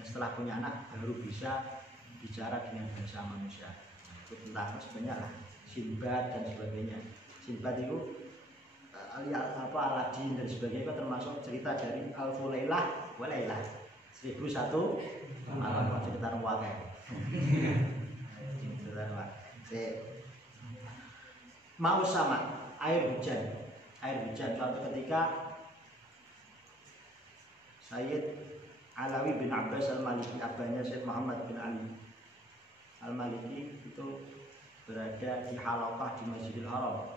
dan setelah punya anak baru bisa bicara dengan bahasa manusia. Itu tentang sebenarnya lah Sinbad dan sebagainya. Sinbad itu Aladin dan sebagainya itu termasuk cerita dari Alfu Lailah wa Lailah 1001 malam cerita wakai. Mau sama air hujan. Suatu ketika Sayyid Alawi bin Abbas Al-Maliki, abahnya Sayyid Muhammad bin Ali Al-Maliki itu berada di halaqah di Masjidil Haram.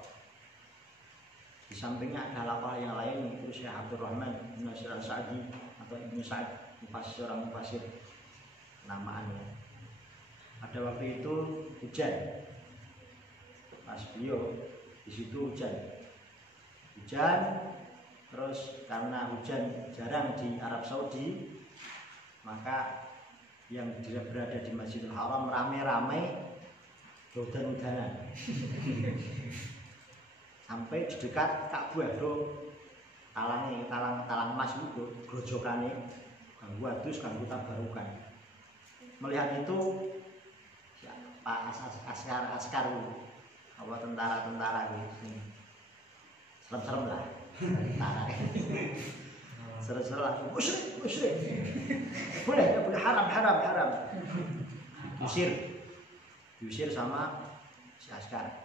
Di sampingnya ada halaqah yang lain, yaitu Syekh Abdurrahman bin Nasir Al-Sa'di atau Ibnu Sa'ad, seorang mufassir namaannya. Pada waktu itu hujan, pas beliau di situ hujan, terus karena hujan jarang di Arab Saudi, maka yang berada di Masjidil Haram rame-rame hujan-hujanan sampai di dekat Ka'bah do talang emas itu grojokane ganggu adus ganggu tabarukan. Melihat itu Pak askar apa tentara gitu serem-serem lah tentara serem-serem musyrik boleh haram diusir sama si askar.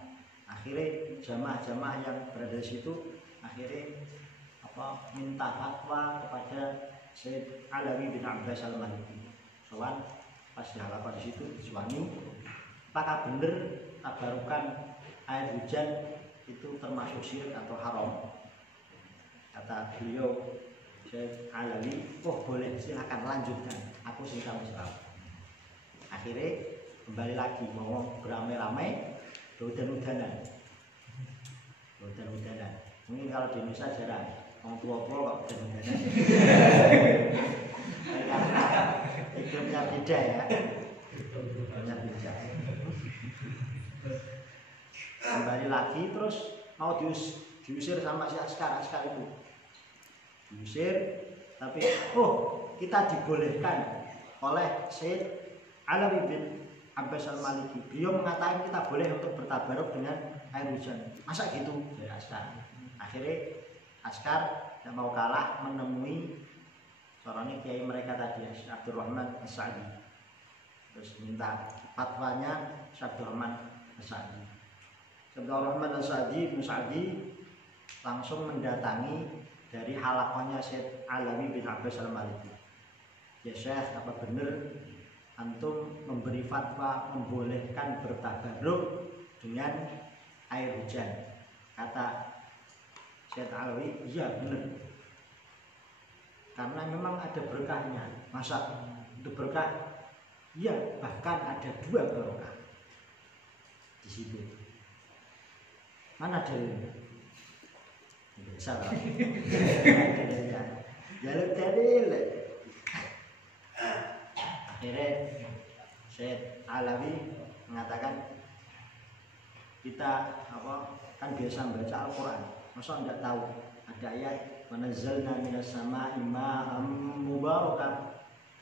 Akhirnya jamaah-jamaah yang berada di situ akhirnya minta fatwa kepada Sayyid Alawi bin Abbas Al-Maliki. Soal pas halaqah di situ disuani, apakah benar tabarukan air hujan itu termasuk syirik atau haram? Kata beliau Sayyid Alawi, oh boleh, silakan lanjutkan, aku sih tahu. Akhirnya kembali lagi ngomong beramai-ramai hujan-hujanan. Mungkin kalau di Indonesia jarang, orang tua kok hujan-hujanan. Karena hidupnya beda ya. Kembali lagi terus mau diusir sama si askar itu. Diusir, tapi kita dibolehkan oleh Sayyid Alawi bin Abbas Al-Maliki. Beliau mengatakan kita boleh untuk bertabaruk dengan air hujan. Masa gitu? Dari askar. Akhirnya askar yang mau kalah menemui seorang kiai mereka tadi, Syekh Abdurrahman As-Sa'di. Terus minta fatwanya Syekh Abdurrahman As-Sa'di. Syekh Abdurrahman As-Sa'di bin Sa'di langsung mendatangi dari halaqahnya Syekh Alawi bin Abbas Al-Maliki. Ya Syekh, apa benar antum memberi fatwa membolehkan bertabaruk dengan air hujan? Kata Syekh Alawi, iya benar. Karena memang ada berkahnya. Masa itu berkah? Iya, bahkan ada 2 barokah di situ. Mana dalilnya? Salah. Jalur dalil. Akhirnya Syekh Alawi mengatakan kita kan biasa membaca Al-Quran, masa tidak tahu ada ayat wanazzalna minas sama'i ma'am mubarakan.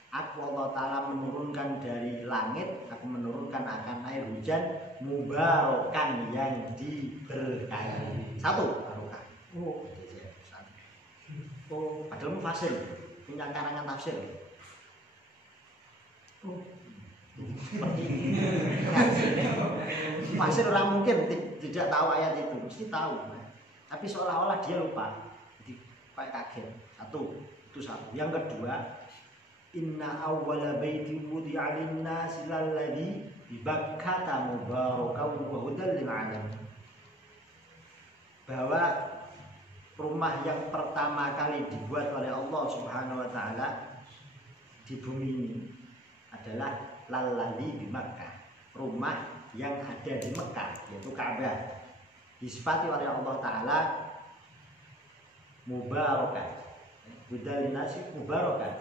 Aku Allah Ta'ala menurunkan dari langit, aku menurunkan akan air hujan mubarakan yang diberkahi. 1 barokah. Padahal mufasir punya karangan tafsir. Mufasir orang mungkin tidak tahu ayat itu, mesti tahu. Tapi seolah-olah dia lupa. Jadi kayak kaget. 1, itu 1. Yang kedua, inna awwala baitin wudi'a lin-nasi lalladzi bi Bakkah mubarakan wa hudan lil 'alamin. Bahwa rumah yang pertama kali dibuat oleh Allah Subhanahu wa taala di bumi ini adalah lalladzi bi Makkah, rumah yang ada di Mekah, yaitu Ka'bah. Disifati oleh Allah Ta'ala mubarakan, hudan lin-nasi mubarakan,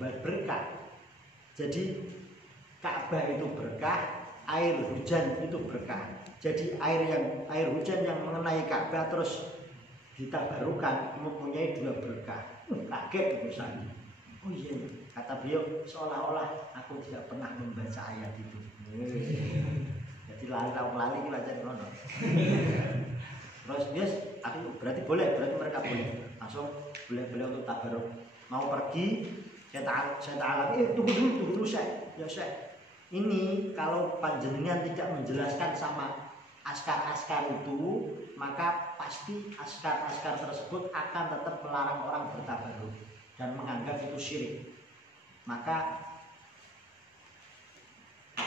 berkah. Jadi Ka'bah itu berkah, air hujan itu berkah. Jadi air hujan yang mengenai Ka'bah terus ditabarukan mempunyai 2 berkah. Kaget misalnya. Oh iya, kata Kata beliau, seolah-olah aku tidak pernah membaca ayat itu. Jadi lali ini baca ngono. Terus yes, aku berarti mereka boleh langsung boleh untuk tabaruk. Mau pergi, saya alami, tunggu dulu Syekh. Ya Syekh, ini kalau panjenengan tidak menjelaskan sama askar-askar itu, maka pasti askar-askar tersebut akan tetap melarang orang bertabaruk dan menganggap itu syirik. Maka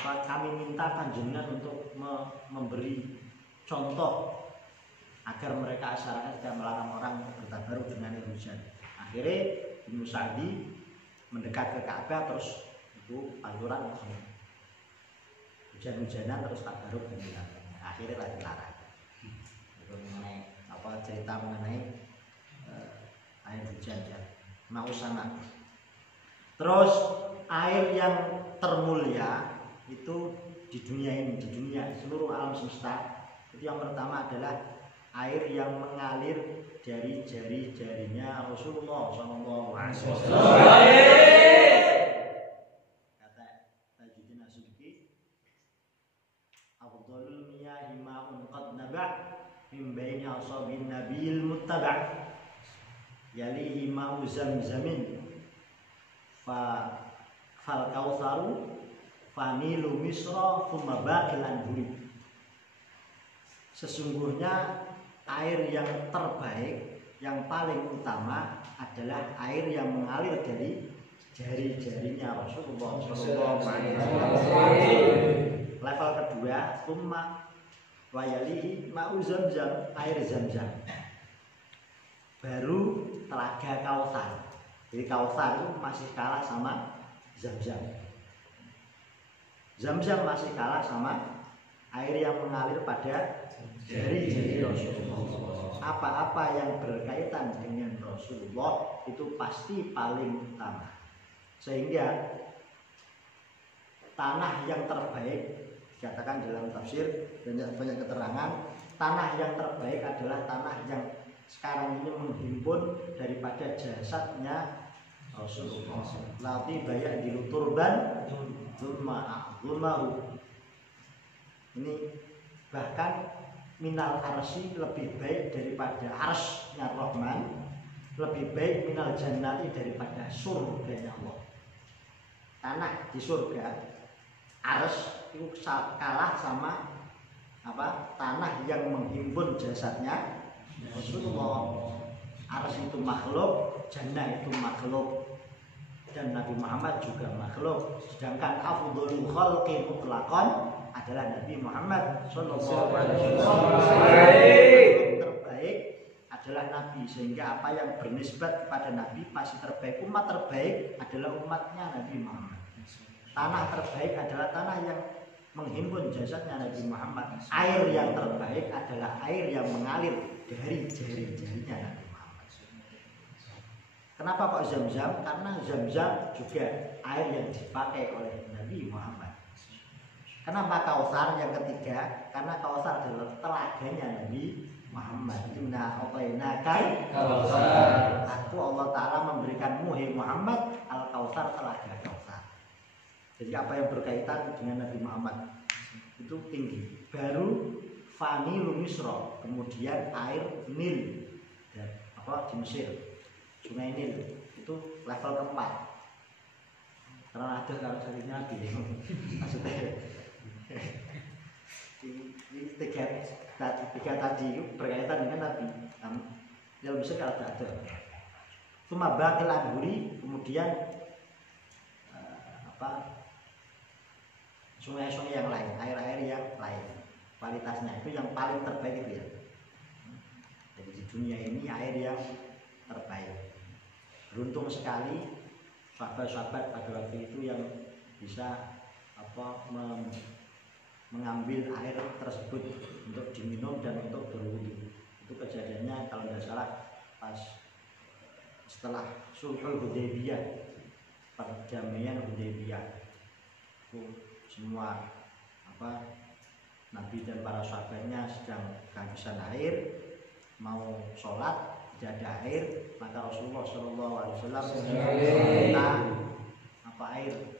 kami minta panjenengan untuk memberi contoh agar mereka masyarakat tidak melarang orang bertabaruk dengan air hujan. Akhirnya Ibnu Sa'di mendekat ke Ka'bah, terus itu panturan langsung hujan-hujanan, terus tabaruk dan dilarang. Akhirnya dilarang. Itu mengenai cerita mengenai air hujan ya. Mau sama. Terus air yang termulia itu di dunia ini, di dunia seluruh alam semesta, itu yang pertama adalah air yang mengalir dari jari-jarinya Rasulullah SAW. Kata Tajuddin As-Subki, afdhalul miyahi ma'un qad naba' min baini ashabin nabiyil muttaba' yalihi ma'u zamzamin fal kautsaru fanilu misra thumma baqil anhuri. Sesungguhnya air yang terbaik, yang paling utama adalah air yang mengalir dari jari-jarinya Rasulullah SAW. Level kedua, thumma wa yalihi ma'u zamzam, air zamzam. Baru telaga Kautsar. Jadi Kautsar itu masih kalah sama Zamzam. Zamzam masih kalah sama air yang mengalir pada jari-jari Rasulullah. Apa-apa yang berkaitan dengan Rasulullah itu pasti paling utama. Sehingga tanah yang terbaik, dikatakan dalam tafsir banyak keterangan, tanah yang terbaik adalah tanah yang sekarang ini menghimpun daripada jasadnya Rasulullah. Lati bayak diluturban zulmahu. Ini bahkan minal arsy lebih baik daripada arsy-nya Rahman, lebih baik minal jannati daripada surganya Allah. Tanah di surga arsy itu kalah sama tanah yang menghimpun jasadnya Rasulullah. Arsy itu makhluk, jannah itu makhluk, dan Nabi Muhammad juga makhluk. Sedangkan afdhalul khalqi mutlaqan adalah Nabi Muhammad sallallahu alaihi wasallam. Terbaik adalah Nabi, sehingga apa yang bernisbat kepada Nabi pasti terbaik. Umat terbaik adalah umatnya Nabi Muhammad. Tanah terbaik adalah tanah yang menghimpun jasadnya Nabi Muhammad. Air yang terbaik adalah air yang mengalir dari jari-jarinya Nabi Muhammad. Kenapa kok Zamzam? Karena Zamzam juga air yang dipakai oleh Nabi Muhammad. Kenapa Kautsar yang ketiga? Karena Kautsar adalah telaganya Nabi Muhammad. Inna a'tainakal kautsar. Aku Allah Ta'ala memberikanmu hai Muhammad al-Kautsar, telaga Kautsar. Jadi apa yang berkaitan dengan Nabi Muhammad itu tinggi. Baru Fanilu Misra, kemudian air Nil di Mesir, Sungai Nil, itu level keempat. Karena ada kalau cari Nabi, maksudnya ini tiga tadi berkaitan dengan Nabi. Yang Mesir kalau ada. Cuma baqil anhuri, kemudian sungai-sungai yang lain, air-air yang lain, kualitasnya itu yang paling terbaik itu ya. Jadi di dunia ini air yang terbaik. Beruntung sekali sahabat-sahabat pada waktu itu yang bisa mengambil air tersebut untuk diminum dan untuk berwudu. Itu kejadiannya kalau tidak salah pas setelah Sulhul Hudaybiyah, perdamaian Hudaybiyah. Semua Nabi dan para sahabatnya sedang kehabisan air, mau sholat tidak ada air, maka Rasulullah SAW meminta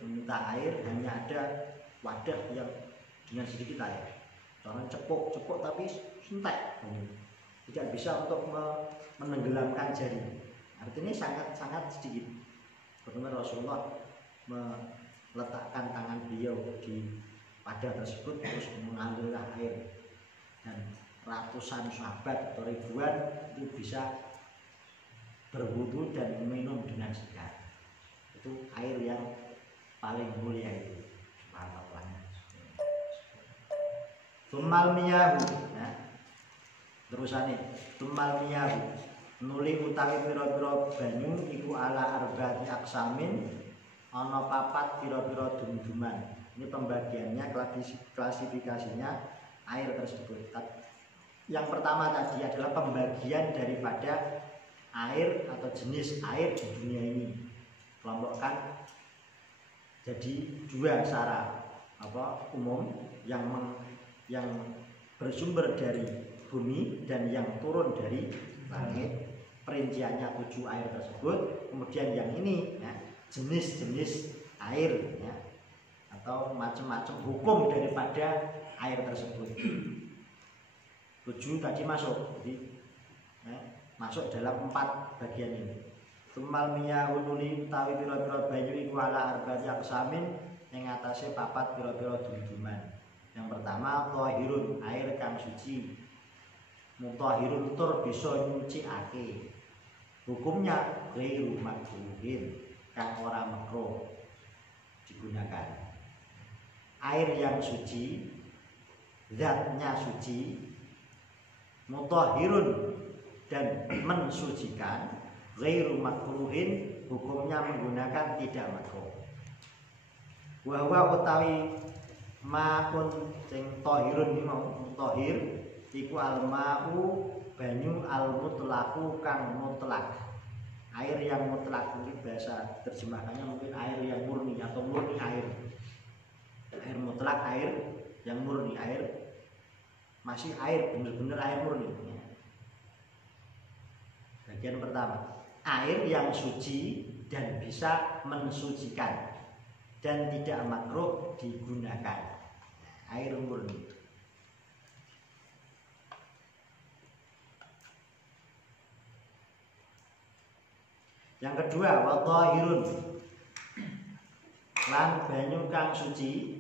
meminta air hanya ada wadah yang dengan sedikit air. Jangan cepuk tapi sentek. Tidak bisa untuk menenggelamkan jari. Artinya sangat sedikit. Bagaimana Rasulullah meletakkan tangan beliau di wadah tersebut terus mengambillah air, dan ratusan sahabat atau ribuan itu bisa berwudu dan minum dengan segar. Itu air yang paling mulia itu. Subhanallah. Tumal miyahu, ya. Terusane tumal miyahu nuli utawi pira-pira banyu iku ala arba'ati aksamin ana papat pira-pira dum-duman. Ini pembagiannya, klasifikasinya air tersebut. Yang pertama tadi adalah pembagian daripada air atau jenis air di dunia ini. Kelompokkan jadi dua secara umum, yang bersumber dari bumi dan yang turun dari langit. Perinciannya 7 air tersebut. Kemudian yang ini ya, jenis-jenis air ya, atau macam-macam hukum daripada air tersebut. 7 tadi masuk, jadi ya, masuk dalam 4 bagian ini. Tumal miyahu nuli utawi pira-pira banyu iku ala arba'ati aqsamin ing atase papat pira-pira dum-duman. Yang pertama thahirun, air kang suci. Mutahhirun tur bisa nyucikake. Hukumnya ghairu makruhin, kang ora makruh digunakan. Air yang suci, zatnya suci, mutahhirun dan mensucikan, ghairu makruhin, hukumnya menggunakan tidak makruh. Wa huwa utawi ma'un sing tahirun iki mau mutahhir iku al-ma'u banyu al-mutlaqu kang mutlak. Air yang mutlak, mungkin bahasa terjemahannya mungkin air yang murni atau murni air. Air mutlak, air yang murni, air masih air, benar-benar air murni. Bagian pertama, air yang suci dan bisa mensucikan dan tidak makruh digunakan. Air murni. Yang kedua, wa thahirun, lan banyu kang suci,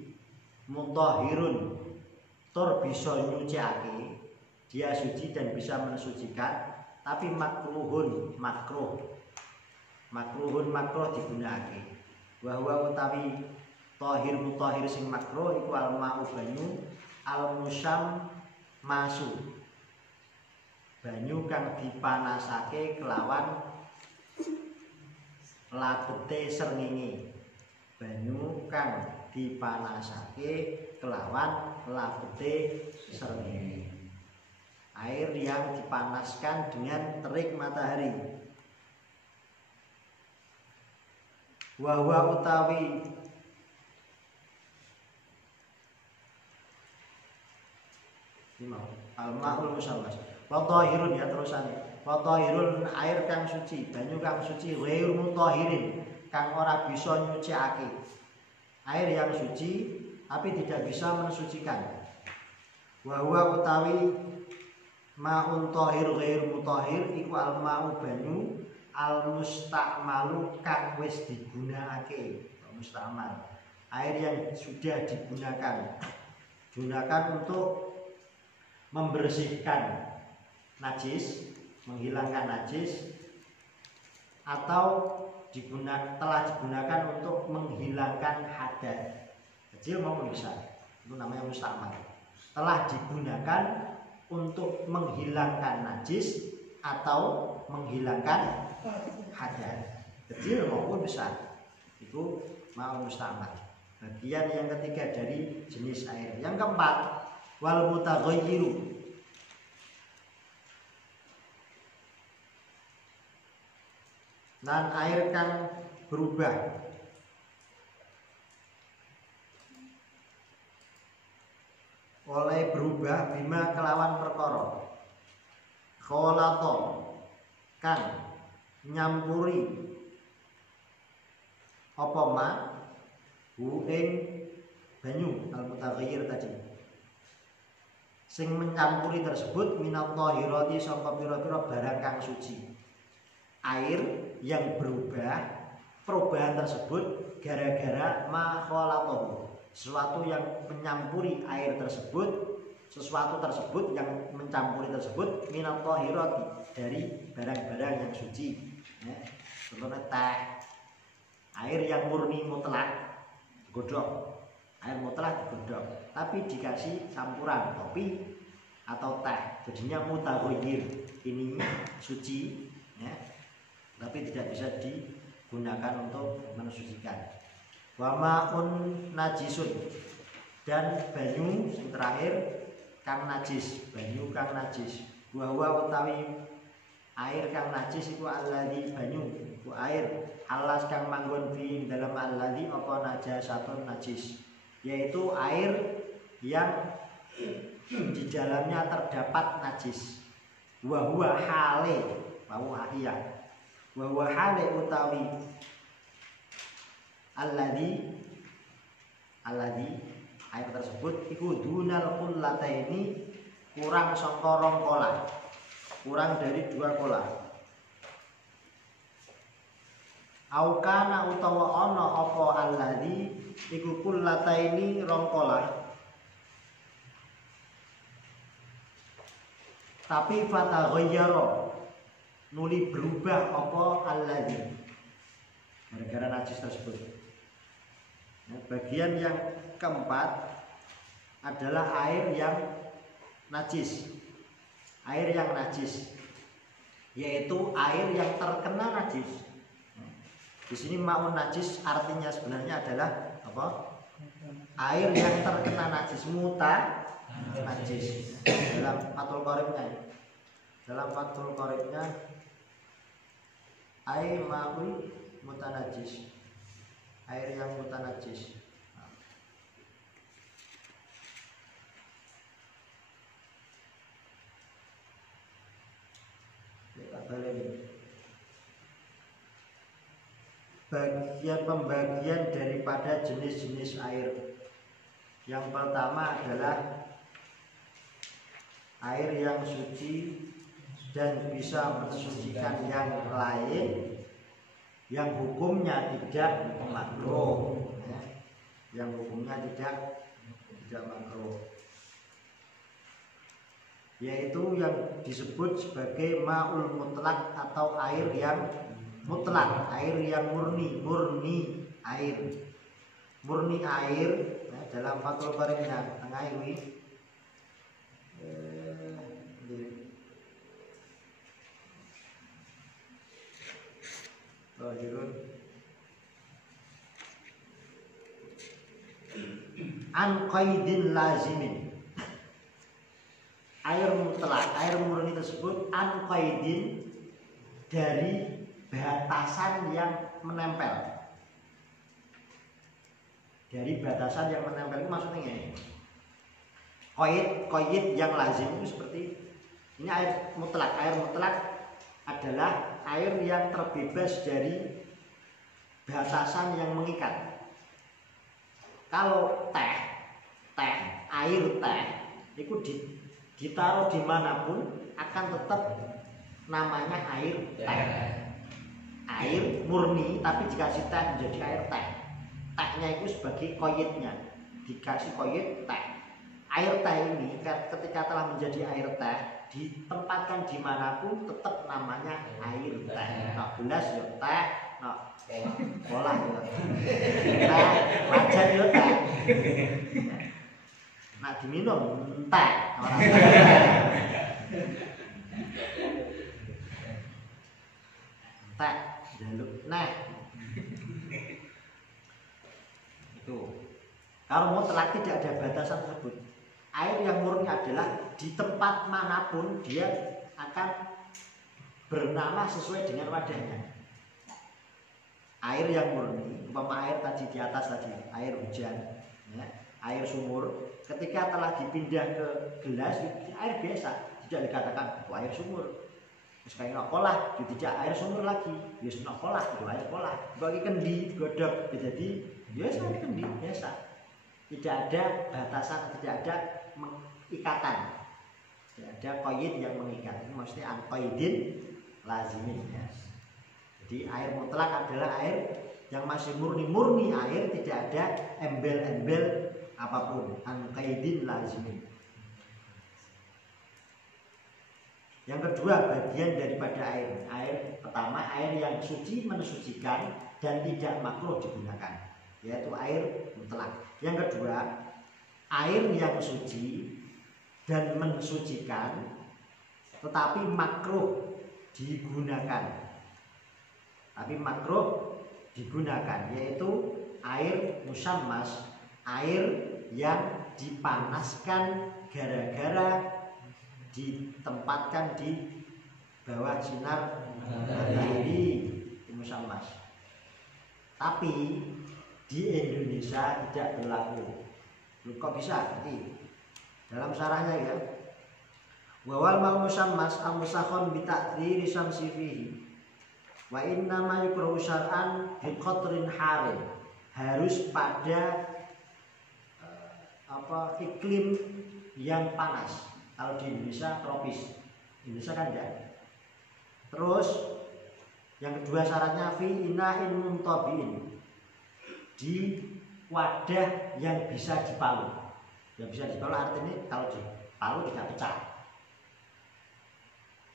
mutahhirun, tur bisa nyuciake, dia suci dan bisa mensucikan, tapi makruhun, makruh digunakake. Wa huwa utawi thahir mutahhir sing makruh iku al-ma'u banyu al-musam masu, banyu kang dipanasake kelawan labete srengenge. Banyu kang dipanasake kelawan labete srengenge. Air yang dipanaskan dengan terik matahari. Wa huwa utawi al-ma'ul musammas. Wa thahirun, ya terusane. Wa thahirun, air kang suci, banyu kang suci, ghairu mutahhirin, kang ora bisa nyuciake. Air yang suci tapi tidak bisa mensucikan. Wa huwa utawi ma'un thahir ghairu mutahhir iku al-ma'u banyu al-musta'malu kang wis digunakake. Musta'mal, air yang sudah digunakan untuk membersihkan najis, menghilangkan najis, atau telah digunakan untuk menghilangkan hadas kecil maupun besar. Itu namanya musta'mal. Telah digunakan untuk menghilangkan najis atau menghilangkan hadas kecil maupun besar. Itu mau musta'mal. Bagian yang ketiga dari jenis air. Yang keempat, wal mutaghayyiru, dan air kang berubah bima kelawan perkara kholato kang nyampuri apa ma hu ing banyu al-mutaghayyir tadi sing mencampuri tersebut minat thahirati sangka pira-pira barang kang suci. Air yang berubah, perubahan tersebut gara-gara ma khalatahu, sesuatu yang mencampuri air tersebut, sesuatu tersebut yang mencampuri tersebut minat thahirati, dari barang-barang yang suci. Ya, contohnya teh, air yang murni mutlak digodhog, air mutlak digodhog, tapi dikasih campuran kopi atau teh, jadinya mutaghayyir, ini suci, ya, tapi tidak bisa digunakan untuk mensucikan. Wa ma'un najisun, dan banyu yang terakhir kang najis, banyu kang najis. Wa utawi air kang najis iku alladzi banyu, iku air alas kang manggon fi dalam alladzi apa najasatun najis, yaitu air yang di dalamnya terdapat najis. Wa huwa hale, wa hiya. Wa huwa hale utawi alladzi air tersebut iku dunal qullataini, kurang saka rong kola, kurang dari 2 kola. Au kana utawa ana apa alladzi iku qullataini rong kola, tapi fataghayyara nuli berubah apa alladzi gara-gara najis tersebut. Nah, bagian yang keempat adalah air yang najis. Air yang najis yaitu air yang terkena najis. Di sini ma'un najis artinya sebenarnya adalah apa? Air yang terkena najis, muta najis. Dalam Fathul Qoribnya, air ma'un mutanajis, air yang mutanajis. Pembagian daripada jenis-jenis air. Yang pertama adalah air yang suci dan bisa mensucikan yang lain, yang hukumnya tidak makruh, ya. Yang hukumnya tidak makruh, yaitu yang disebut sebagai ma'ul mutlak atau air yang mutlak, air yang murni air, ya, dalam Fathul Qoribnya tengah ini an qaidin lazimin, air mutlak, air murni tersebut an qaidin, dari batasan yang menempel. Dari batasan yang menempel itu maksudnya ini. Qaid yang lazim itu seperti ini, air mutlak. Air mutlak adalah air yang terbebas dari batasan yang mengikat. Kalau air teh itu ditaruh dimanapun akan tetap namanya air teh. Air murni tapi dikasih teh menjadi air teh. Tehnya itu sebagai qaidnya, dikasih qaid teh. Air teh ini ketika telah menjadi air teh, ditempatkan dimanapun tetap namanya air teh. Nah, gelas ya teh, nah bola ya teh, wajan ya teh. Nah diminum teh, teh jaluk nah. Itu kalau mutlak tidak ada batasan tersebut. Air yang murni adalah di tempat manapun dia akan bernama sesuai dengan wadahnya. Air yang murni, umpama air tadi di atas tadi, air hujan, ya, air sumur, ketika telah dipindah ke gelas, air biasa, tidak dikatakan itu air sumur. Terus kayak nak kolah, tidak air sumur lagi, biasa nak kolah, itu air kolah. Bagi kendi, godok, jadi Biasa kendi, biasa. Tidak ada batasan, tidak ada ikatan. Tidak ada qaid yang mengikat. Ini maksudnya an-qaidin lazimin ya. Jadi air mutlak adalah air yang masih murni air, tidak ada embel-embel apapun. An-qaidin lazimin. Yang kedua, bagian daripada air. Air pertama, air yang suci mensucikan dan tidak makruh digunakan, yaitu air mutlak. Yang kedua, air yang suci dan mensucikan tetapi makruh digunakan. Tapi makruh digunakan, yaitu air musammas, air yang dipanaskan gara-gara ditempatkan di bawah sinar matahari, musammas. Tapi di Indonesia tidak berlaku. Kok bisa? Nanti dalam syarahnya ya. Wawal mal musammas amusakhon bitakdiri syamsi fihi. Wa inna ma yukrahu syar'an bi qatrin harin. Harus pada iklim yang panas. Kalau di Indonesia tropis. Indonesia kan enggak. Terus yang kedua syaratnya fi ina'in muntabiin. Di wadah yang bisa dipalu. Yang bisa dipalu artinya kalau dipalu tidak pecah.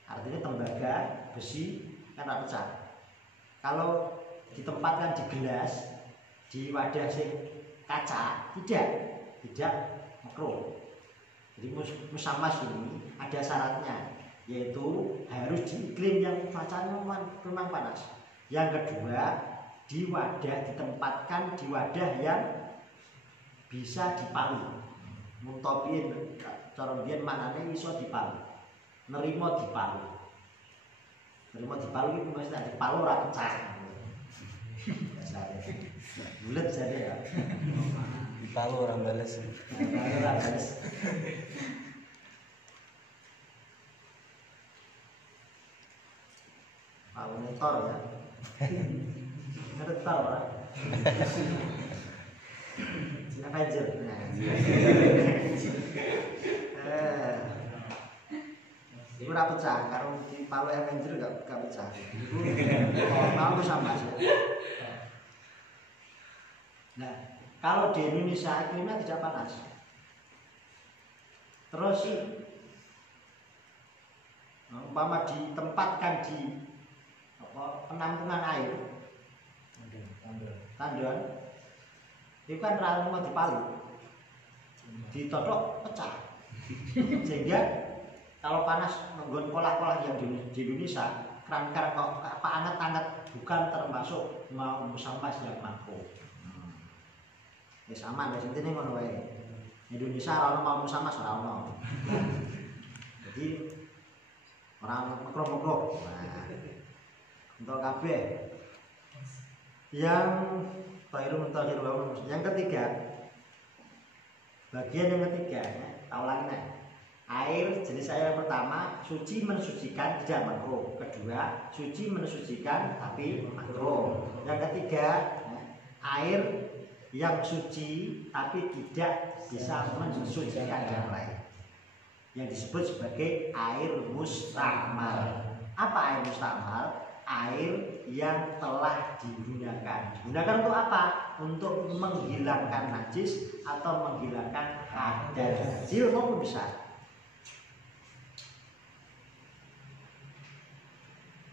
Artinya tembaga besi kan tidak pecah. Kalau ditempatkan di gelas, di wadah sing kaca, tidak makruh. Jadi musammas ini ada syaratnya, yaitu harus di iklim yang cuacanya memang panas. Yang kedua, di wadah ditempatkan di wadah yang bisa dipalu. Muntobin, cara biyen maknane iso dipalu. Nerimo dipalu. Nerimo dipalu itu maksudnya dipalu ora pecah. Bulet jadi ya. Dipalu orang bales. Ora bales. Palu motor ya. Ngerti tau ora? Avenger. Itu ora pecah, karo di Palu Avenger gak pecah. Palu sama aja. Nah, kalau di Indonesia iklimnya tidak panas. Terus umpama ditempatkan di penampungan air, tanduan, itu kan rata mau dipalu, ditodok pecah, sehingga kalau panas menggon pola-pola yang di Indonesia, keran-keran apa anget-anget bukan termasuk mau musammas yang makruh. Ya sama, ya sini ngono wae. Indonesia ora mau musammas ora ono. Jadi orang makruh-makruh. Nah, untuk kabeh yang ketiga, bagian yang ketiga, tahu lagi nih. Air jenis air yang pertama suci mensucikan tidak makruh. Kedua suci mensucikan tapi makruh. Yang ketiga air yang suci tapi tidak bisa mensucikan yang lain, yang disebut sebagai air mustakmal. Apa air mustakmal? Air yang telah digunakan. Digunakan untuk apa? Untuk menghilangkan najis atau menghilangkan hadas kecil maupun besar.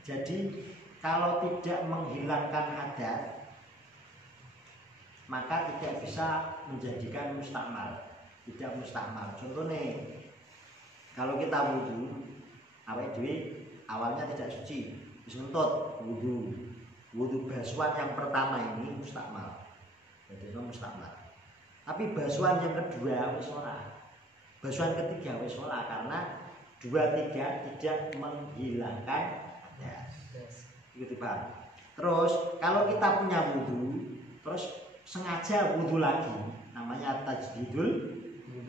Jadi kalau tidak menghilangkan hadas, maka tidak bisa menjadikan mustakmal. Tidak mustakmal. Contohnya, kalau kita wudu, awake dhewe awalnya tidak suci. Disentut wudu basuhan yang pertama ini mustakmal. Jadi itu mustakmal. Tapi basuhan yang kedua wis ora. Basuhan ketiga wis ora karena 2, 3 tidak menghilangkan hadas. Gitu Pak. Terus kalau kita punya wudu, terus sengaja wudu lagi, namanya tajdidul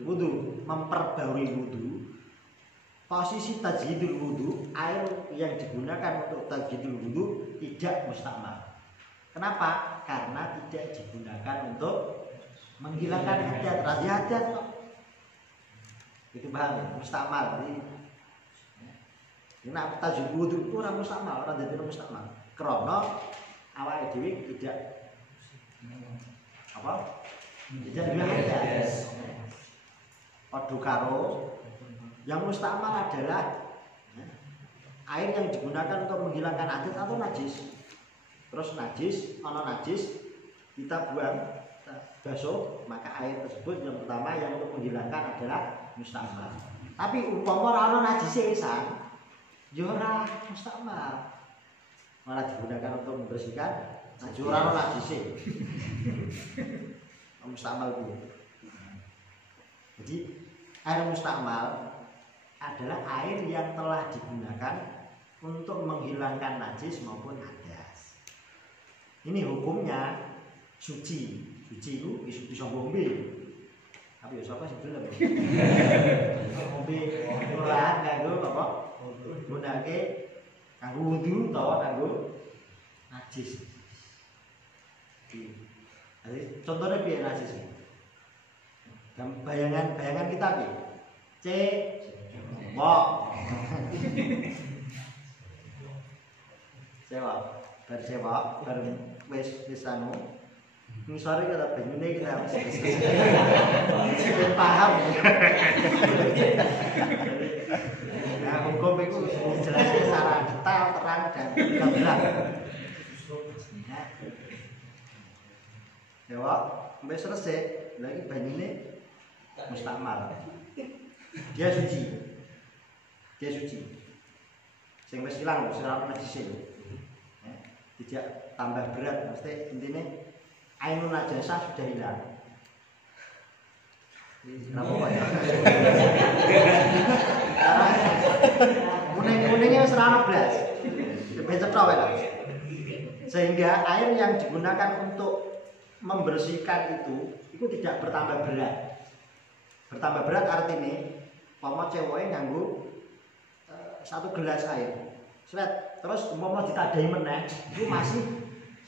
wudu, memperbarui wudu. Posisi tajdidul wudu, air yang digunakan untuk tajdidul wudu tidak mustakmal. Kenapa? Karena tidak digunakan untuk menghilangkan hadat. Hadat kok. Itu paham ya? Mustamal. Ini nak tajwid wudu itu orang mustamal, orang jadi mustamal. Karena awal dhewe tidak apa? Tidak hadat. Padha karo yang mustamal adalah air yang digunakan untuk menghilangkan hadas atau najis. Terus najis, najis kita buang, kita basuh, maka air tersebut yang pertama yang untuk menghilangkan adalah mustamal. Tapi umpama ora najis esan, ya ora mustamal. Malah digunakan untuk membersihkan najis ora najis. Mustamal itu. Jadi air mustamal adalah air yang telah digunakan untuk menghilangkan najis maupun hadas. Ini hukumnya suci. Suci itu bisa ngombe. Tapi ya sapa sing gelem. Ngombe ora kanggo apa? Gunake kanggo wudu utawa kanggo najis. Jadi contohnya piye najis iki? Bayangan kita piye? Cewek. Cewek, wis anu. Ngisore kata banyune kita wis paham. Nah, hukum itu dijelaskan secara detail, terang dan gamblang. Cewek, wis selesai, lagi banyune mustamal. Dia suci. Sing wis ilang ora najis. Tidak tambah berat, mesti intinya ainun najasah sudah hilang. Kenapa Pak ya? Kuning-kuningnya serana belas. Becek lah. Sehingga air yang digunakan untuk membersihkan itu tidak bertambah berat. Bertambah berat artinya umpama cewek nganggo 1 gelas air. Terus umpama ditadai meneh itu masih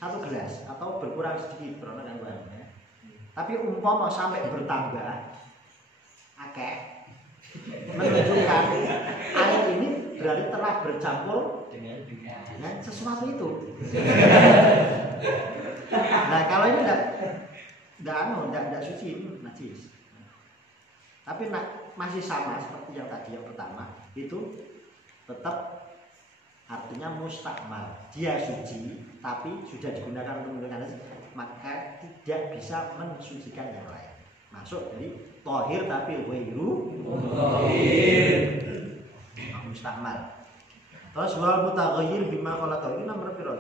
1 gelas atau berkurang sedikit karena gangguan. Tapi umpama sampai bertambah akeh menunjukkan air ini berarti telah bercampur dengan sesuatu itu. Nah kalau ini tidak suci, ini najis. Tapi masih sama seperti yang tadi yang pertama itu tetap artinya mustakmal. Dia suci tapi sudah digunakan untuk menggunakan najis, maka tidak bisa mensucikan yang lain. Masuk dari tohir tapi ghairu tohir. Mustakmal. Terus wal mutaghayyir bima qala tohir nomor piro?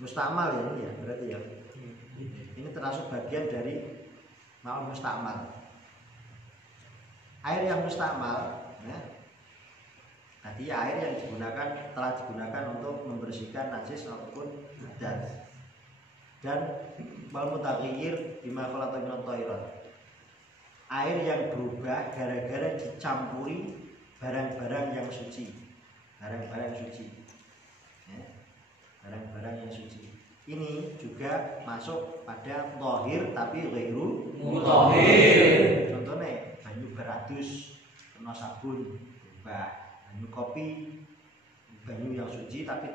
Mustakmal ya ini ya berarti ya. Ini termasuk bagian dari mau mustakmal. Air yang mustakmal, ya, tadi air yang telah digunakan untuk membersihkan najis ataupun hadas. Dan wal mutaghayyir bima khalata min thairat. Air yang berubah gara-gara dicampuri barang-barang yang suci. Barang-barang suci. Ya, barang-barang yang suci. Ini juga masuk pada tohir tapi ghairu mutahhir. Contohnya banyu beradus kena sabun berubah, banyu kopi banyu yang suci tapi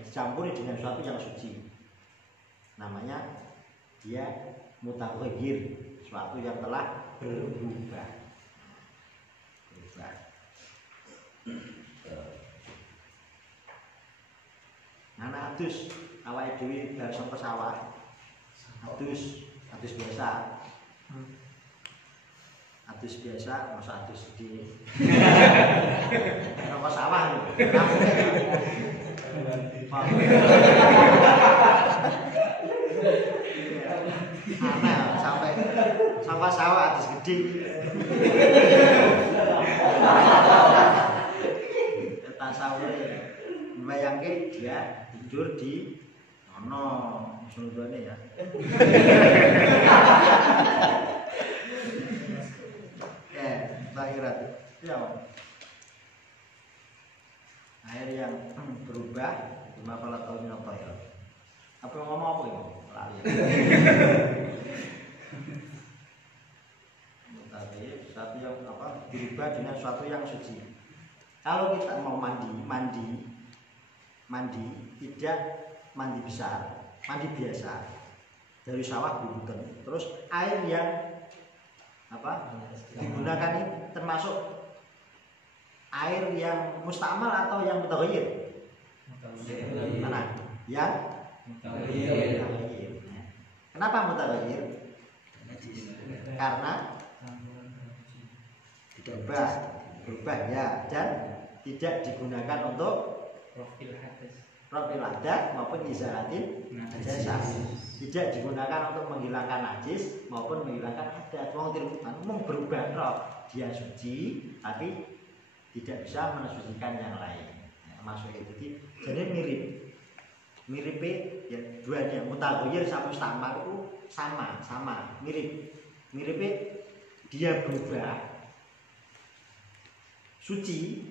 dicampuri dengan sesuatu yang suci. Namanya dia mutaghayyir, sesuatu yang telah berubah. Anak adus awake dhewe bar saka sawah. Adus biasa. Adus biasa, masa adus di saka sawah. Aneh sampai sawah adus gede. Tasawure bayangke dia tidur di sundone ya. Air yang berubah cuma kalau tahu minat ya. Apa ngomong apa ini? Lali. Satu yang apa berubah dengan suatu yang suci. Kalau kita mau mandi tidak mandi besar, mandi biasa dari sawah bukan. Terus air yang apa digunakan ini termasuk air yang mustakmal atau yang mutaghayyir? Mana? Yang mutaghayyir. Kenapa mutaghayyir? Karena berubah ya, dan tidak digunakan untuk profil hadas maupun izalatin najasah. Tidak digunakan untuk menghilangkan najis maupun menghilangkan hadas. Wong berubah roh, dia suci tapi tidak bisa mensucikan yang lain. Masuk itu jadi mirip ya duanya mutaghayyir sama mustakmal itu sama mirip dia berubah suci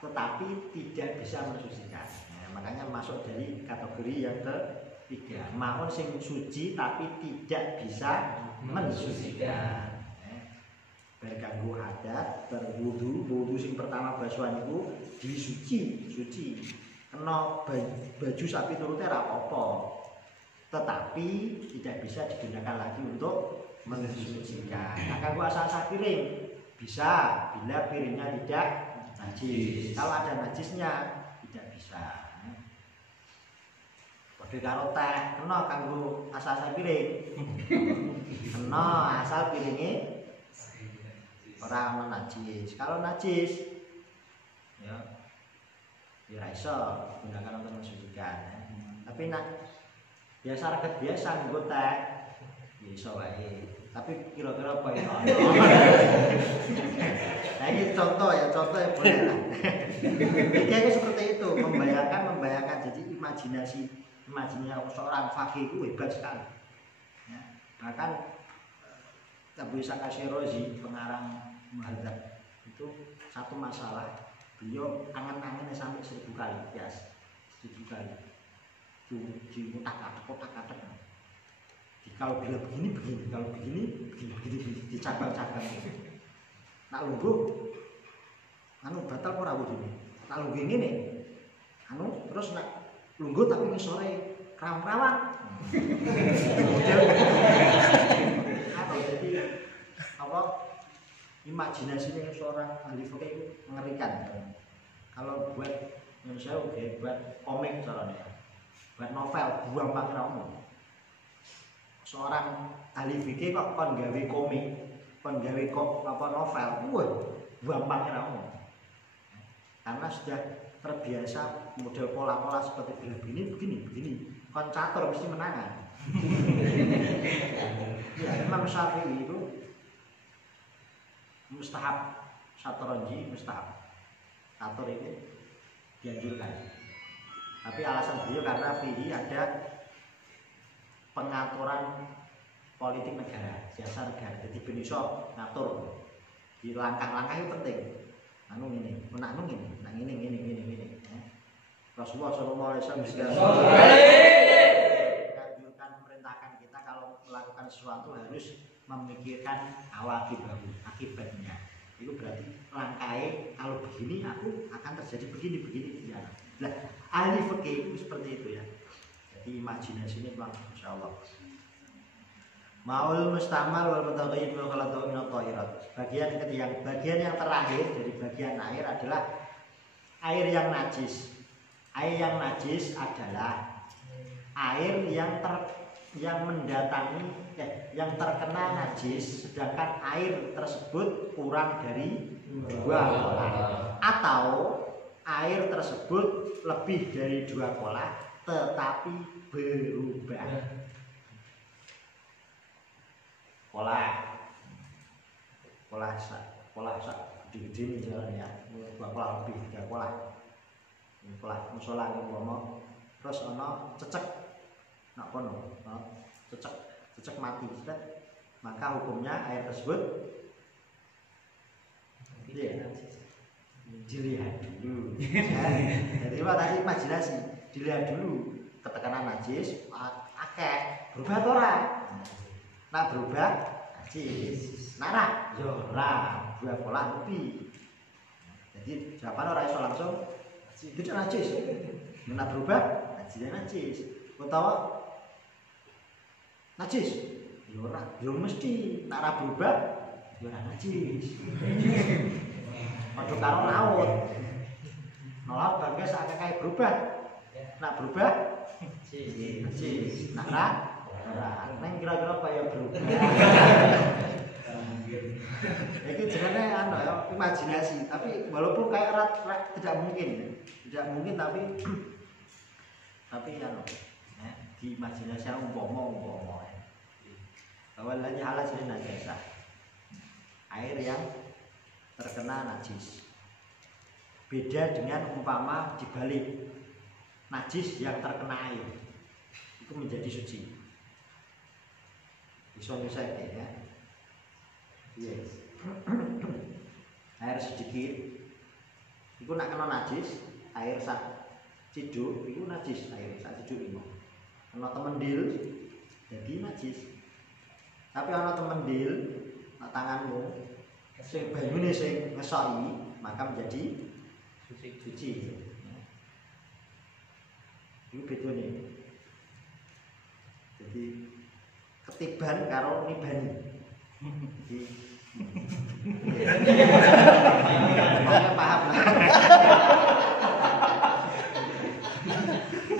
tetapi tidak bisa mensucikan. Makanya masuk dari kategori yang ketiga, maun sing suci tapi tidak bisa mensucikan. Berganggu hadat, berwudu sing pertama basuhan itu suci. Kena baju sapi turutnya ra apa-apa. Tetapi tidak bisa digunakan lagi untuk mensucikan. Akan gua asal piring bisa bila piringnya tidak najis. Kalau ada najisnya tidak bisa. Kode karo teh kena kanggo asal piring. Kena asal piringnya orang najis. Kalau najis ya iso gunakan untuk mensucikan. Tapi nak biasa rakyat biasa nggo teh ya iso wae. Tapi kira-kira apa ya? Nah ini contoh ya boleh lah. Jadi seperti itu, membayangkan jadi imajinasi seorang fakih itu hebat sekali. Ya, bahkan Abu Ishaq Asy-Syirazi pengarang Muhadzab itu satu masalah beliau angan-angannya sampai 1000 kali, ya 1000 kali. Kotak-kotak. Kalau bila begini, kalau begini, dicabang-cabang. Nak lungguh, batal ora begini. Nak lungguh ini, terus nak lungguh tapi ngisore kerawan-kerawan. Atau jadi apa? Imajinasinya seorang ahli fikih itu mengerikan. Kalau buat saya buat komik caranya, buat novel buang pakiramu. Seorang ahli fikih kok kon gawe komik, kon gawe novel, buang pakiramu. Karena sudah terbiasa model pola-pola seperti begini, kon catur mesti menangan. Ya, Imam Syafi'i itu mustahab syatranji, mustahab catur ini dianjurkan. Tapi alasan beliau karena fihi ada pengaturan politik negara, siasa negara. Jadi beniso ngatur di langkah-langkah itu penting. Ini. Rasulullah SAW menganjurkan, memerintahkan kita kalau melakukan sesuatu harus memikirkan akibatnya. Itu berarti langkahnya kalau begini aku akan terjadi begini ya. Nah, ahli fikih itu seperti itu ya. Jadi imajinasinya memang insyaallah. Maul mustamal wal mutaghayyir wal khalatu min at-tahirat. Bagian yang terakhir dari bagian air adalah air yang najis. Air yang najis adalah air yang mendatangi yang terkena najis sedangkan air tersebut kurang dari 2 kola atau air tersebut lebih dari 2 kola tetapi berubah pola gede-gede misalnya 2 kola lebih 3 kola musola ngomong terus ono cecek nak kono cecek mati maka hukumnya air tersebut dilihat dulu. Ya. Jadi tadi imajinasi, dilihat dulu ketekanan najis, akeh berubah atau ora? Nah berubah najis. Nah ora, yo ora, dua pola lebih. Jadi jawaban ora iso langsung tidak najis. Nah berubah najis. Utawa najis. Yo ora, yo mesti nek ora berubah yo ora najis. Padha karo laut. Laut bangke sakake berubah. Nek berubah najis. Nek ora, neng kira-kira kaya berubah. Iki jenenge anu ya, imajinasi, tapi walaupun kayak tidak mungkin tapi anu ya, di imajinasi umpama bahwa lagi halas ini najasa, air yang terkena najis. Beda dengan umpama dibalik, najis yang terkena air itu menjadi suci. Bisa nyusahke ya. Yes. Air sedikit itu nak kena najis, air sak ciduk itu najis, air sak ciduk itu kena temendil jadi najis. Tapi ana temendil nak tanganmu sing banyune sing ngesori maka menjadi suci. Itu bedone. Jadi ketiban karo nibani. Jadi paham lah.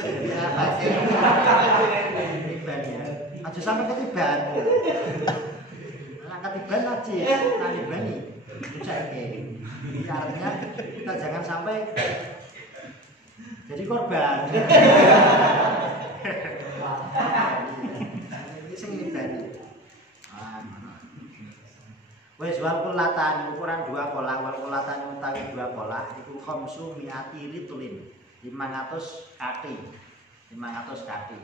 Ya pasti. Ketiban ya. Aja sampai ketiban. Nah ketiban aja, nah nibani. Jadi artinya kita jangan sampai jadi korban. Ini sing nibani. Wes wal kulatan ukuran 2 pola, wal kulatan utawi 2 pola iku khamsu mi'ati litulin 500 kaki. 500 kaki.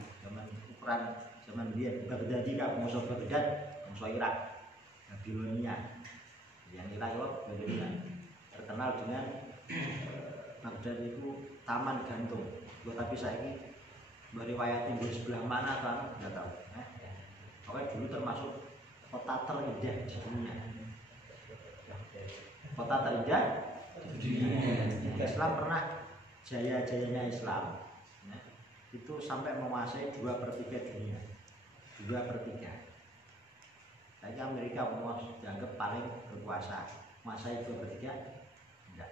Zaman biyen Baghdad kak musuh Baghdad, musuh Irak. Babilonia. Yang Irak itu Babilonia. Terkenal dengan Baghdad itu taman gantung. Tapi saiki meriwayat timbul sebelah mana kan enggak tahu. Pokoknya dulu termasuk kota terindah di dunia. Kota terindah di dunia. Islam pernah jaya-jayanya Islam ya, itu sampai menguasai 2/3 dunia. 2/3. Tapi Amerika dianggap paling berkuasa. Menguasai 2/3 enggak.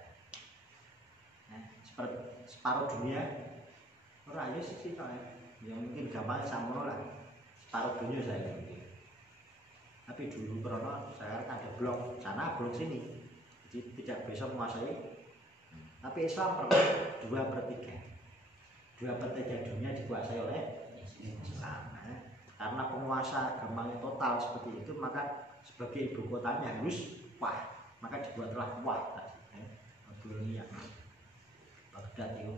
Separuh dunia ora ya sih yang mungkin gampang samono lah. Separuh dunia saya mungkin. Tapi dulu karena sekarang ada blok sana, blok sini. Jadi tidak bisa menguasai. Tapi Islam pernah 2/3. 2/3 dunia dikuasai oleh Islam. Karena penguasa agamanya total seperti itu, maka sebagai ibu kotanya harus wah, maka dibuatlah wah tadi. Babilonia, Baghdad itu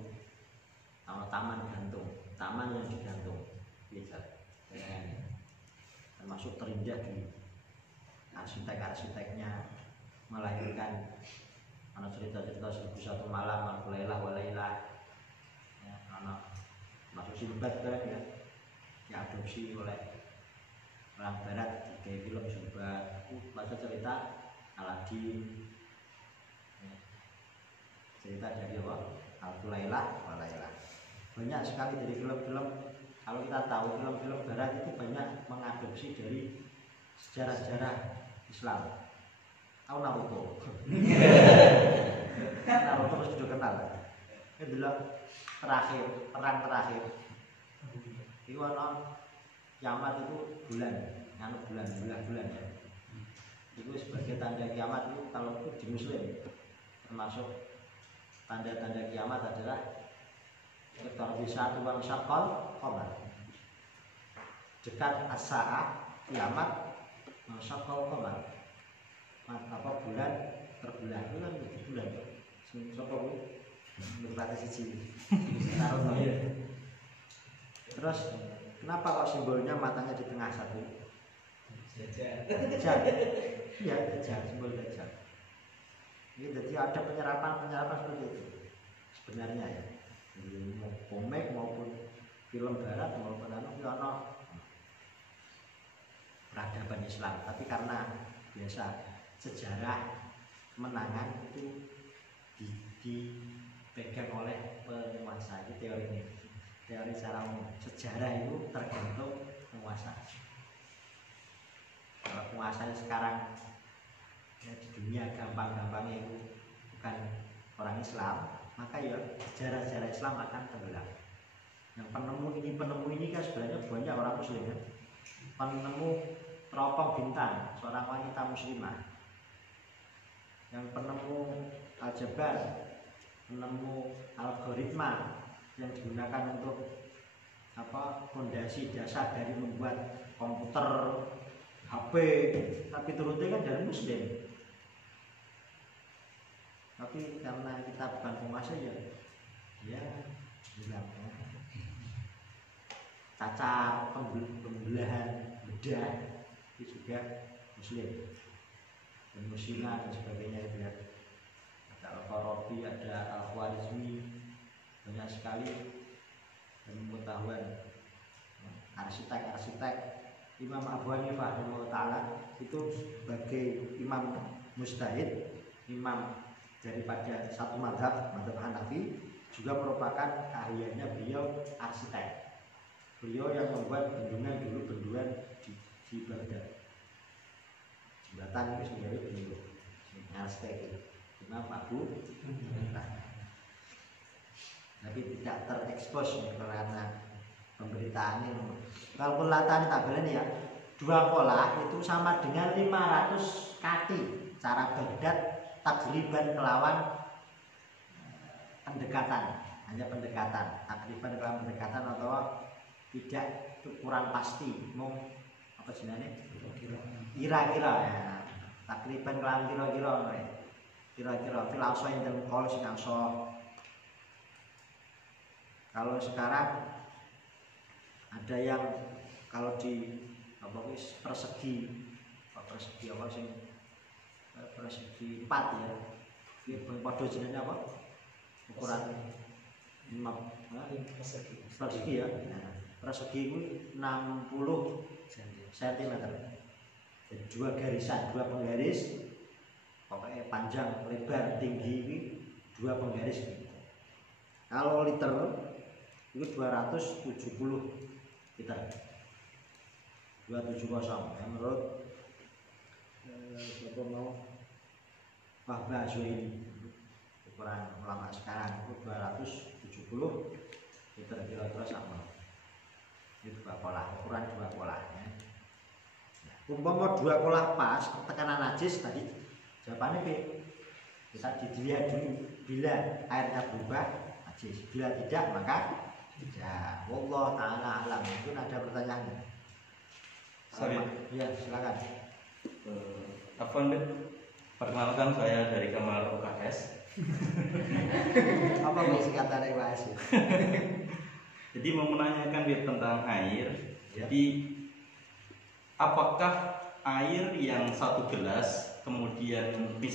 taman gantung, taman yang digantung, biasa. Termasuk terindah di arsiteknya, melahirkan anak cerita-cerita 1001 malam, Alfu Lailah wa Lailah ya, anak masuk Sinbad kan ya, diadopsi oleh orang barat di film Sinbad. Baca cerita Aladin ya, cerita dari apa? Alfu Lailah wa Lailah. Banyak sekali dari film-film, kalau kita tahu film-film barat itu banyak mengadopsi dari sejarah-sejarah Islam. Tahu Naruto? Naruto mesti sudah kenal. Ini adalah perang terakhir. Itu ana kiamat itu bulan ya. Itu sebagai tanda kiamat itu kalau itu di Muslim termasuk tanda-tanda kiamat adalah sektor bisa tuang syakol qamar. Dekat as-saah kiamat syakol qamar. Apa bulan terbelah itu kan bulan sapa kuwi berarti siji taruh ya. Terus kenapa kok simbolnya matanya di tengah satu? Dajjal. Iya, Dajjal, simbol Dajjal. Jadi ada penyerapan seperti itu sebenarnya ya. Mau komik maupun film barat maupun peradaban Islam, tapi karena biasa sejarah kemenangan itu dipegang oleh penguasa. Itu teori ini, teori secara umum. Sejarah itu tergantung penguasa. Kalau penguasanya sekarang ya, di dunia gampang-gampangnya itu bukan orang Islam, maka ya sejarah-sejarah Islam akan tenggelam. Yang penemu ini kan sebenarnya banyak orang Muslim ya. Penemu teropong bintang, seorang wanita muslimah. Yang penemu aljabar, penemu algoritma yang digunakan untuk fondasi dasar dari membuat komputer, HP, tapi turunnya kan dari Muslim. Tapi karena kita bukan penguasa ya bilang cacat pembelahan bedah itu juga Muslim dan Muslimah dan sebagainya itu ya. Ada Al-Farabi, ada Al-Khwarizmi, banyak sekali dan pengetahuan arsitek Imam Abu Hanifah Ta'ala itu sebagai imam mujtahid, imam daripada satu mazhab Hanafi, juga merupakan keahliannya beliau arsitek. Beliau yang membuat bendungan di Baghdad. Jembatan itu sendiri beliau arsitek Imam Abu Hanifah. Tapi tidak terekspos karena pemberitaan ini. Kalau kelihatan tabelnya ya, 2 pola itu sama dengan 500 kaki cara Baghdad takriban kelawan pendekatan, hanya pendekatan, takriban kelawan pendekatan atau tidak itu kurang pasti, mau apa sebenarnya? Kira-kira ya, takriban kelawan kira-kira filsafat yang kalau sinangso. Kalau sekarang ada yang kalau di persegi 4 ya. Ini pada jenenge apa? Ukuran 5 persegi ya. Nah, persegi itu 60 cm. Jadi 2 garisan, 2 penggaris. Pokoknya panjang, lebar, tinggi ini 2 penggaris gitu. Kalau liter itu 270 liter. 270 ya, menurut siapa mau Wahbah ini ukuran ulama sekarang itu 270 liter, kira-kira sama. Itu 2 pola, ukuran 2 pola ya. Umpama 2 pola pas, tekanan najis tadi jawabannya B. Bisa dilihat dulu bila airnya berubah najis, bila tidak maka tidak. Wallah ta'ala alam. Mungkin ada pertanyaan. Sorry. Ya, silakan. Perkenalkan, saya dari Kamar UKS. Apa sih kata UKS? Jadi mau menanyakan tentang air. Ya. Jadi apakah air yang 1 gelas kemudian bisa